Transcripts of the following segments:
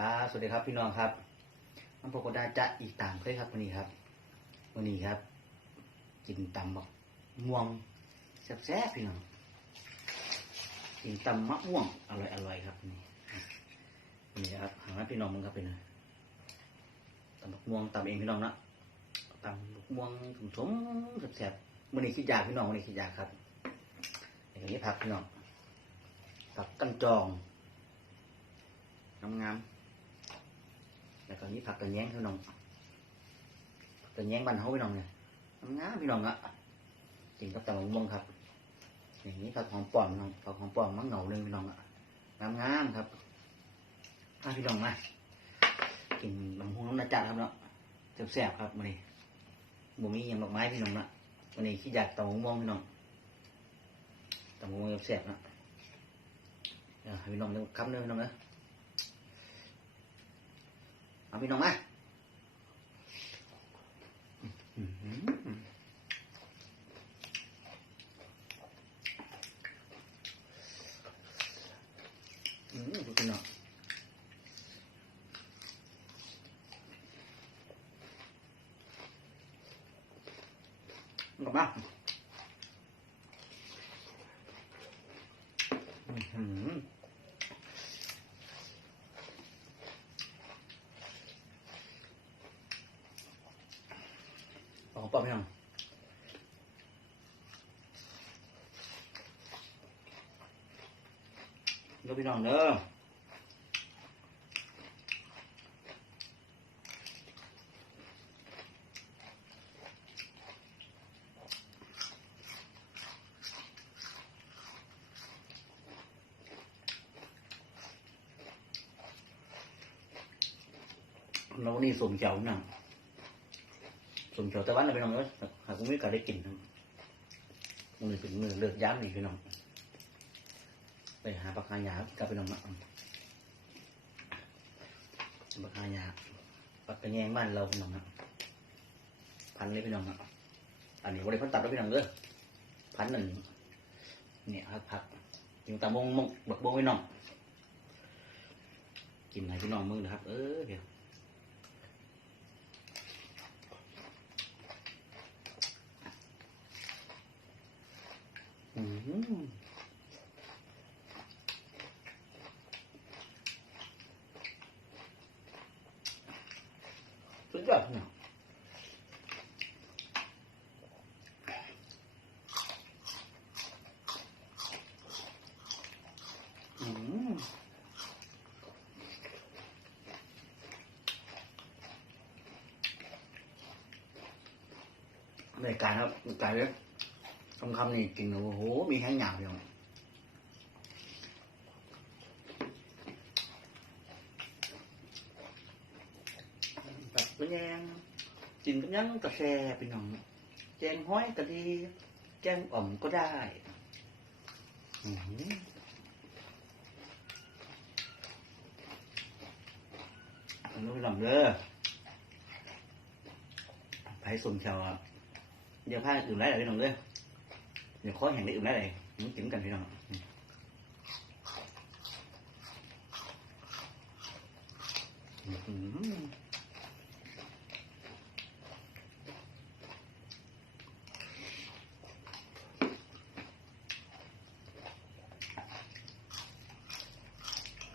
ครับสวัสดีครับพี่น้องครับน้ำพกดาจะอีกตามเคยครับวันนี้ครับวันนี้ครับ กินตำบักม่วงแซ่บๆพี่น้องกินตำมะม่วงอร่อยอร่อยๆครับนี่นี่ครับหาพี่น้องมึงครับเป็นไงตำบักม่วงตำเองพี่น้องนะตำบักม่วงสมๆแซ่บๆวันนี้ขี้ยากพี่น้องวันนี้ขี้ยากครับอย่างนี้ผักพี่น้องผักกันจองงามๆ แล้วก็นี้ผักกระแยงพี่น้องผักกระแยงบ้านเฮาพี่น้องเนี่ยงามพี่น้องอะกินกับตำบักม่วงครับ อย่างนี้ผักหอมป้อมพี่น้องผักหอมป้อมมังเหงาเลยพี่น้องอะงามๆครับถ้าพี่น้องมากินบำฮุงน้ำนาจ่าครับเนาะแซ่บๆครับวันนี้บ่มีหยังดอกไม้พี่น้องนะวันนี้ขี้อยากตำบักม่วงพี่น้องตำบักม่วงแซ่บๆนะเสียวให้พี่น้องเดี๋ยวคำเดียวพี่น้องนะ เอาพี่น้องมาอื้อหืออืมดูพี่น้องกลับมาอื้อหือ ของ ปอมพี่น้องเดี๋ยวพี่น้องเด้อเรานี่สมเจ้าหนัง สมเฉาตะวันนะพี่น้องเอ้หากไม่กล้าได้กินมือเป็นมือเลือกย้ำนี่พี่น้อง ไปหาปลาคายากับพี่น้องมาปลาคายาปลากระแยงบ้านเราพี่น้องนะพันเลยพี่น้องนะอันนี้บริพันตัดแล้วพี่น้องเด้อพันหนึ่งเนี่ยครับผักกินตามงมงบักบงพี่น้อง กินไหนพี่น้องมือนะครับ เออเดี๋ยว สุดยอดเนี่ยอืมรายการครับรายการเล็ก คำคำนี่กินโอ้โห มีแห้งหยาบอยู่แบบเป็นยังกินกันยังกระแซไปหน่องแจงห้อยก็ดีแจงอ่อมก็ได้ผมรู้ลังเด้อไปสมเชาวเดี๋ยวพาอื่นไรอะไหน่องเด้อเดี๋ยวข้อแห่งได้อื่นได้เลยมันจิ้มกันพี่น้อ งอื้อหือ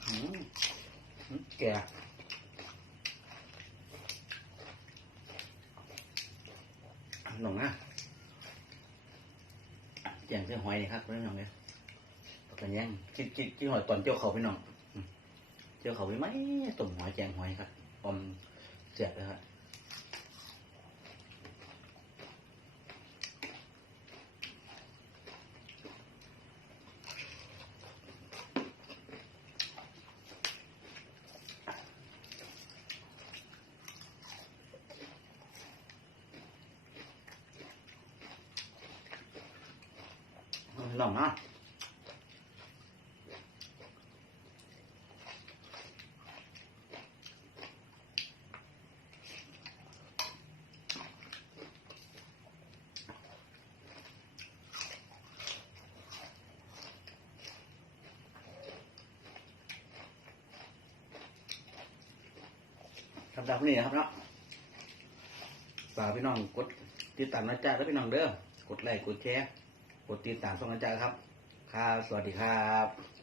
อื้อหือแก่หนองนะ แจงเสื้อหอยนะครับพี่น้องเนี่ยตอนยังคิดคิดคิดหอยตอนเจียวเขาพี่น้องเจียวเขาไปไหมตุ่มหอยแจงหอยครับอมเสียบเลยครับ พี่นองนะครับดับนี่ครับเนาะฝากพี่น้องกดติดตามนะจ๊ะแล้วพี่น้องเด้อกดไลค์กดแชร์ กดติดตามช่องนะจ๊ะครับ ครับ สวัสดีครับ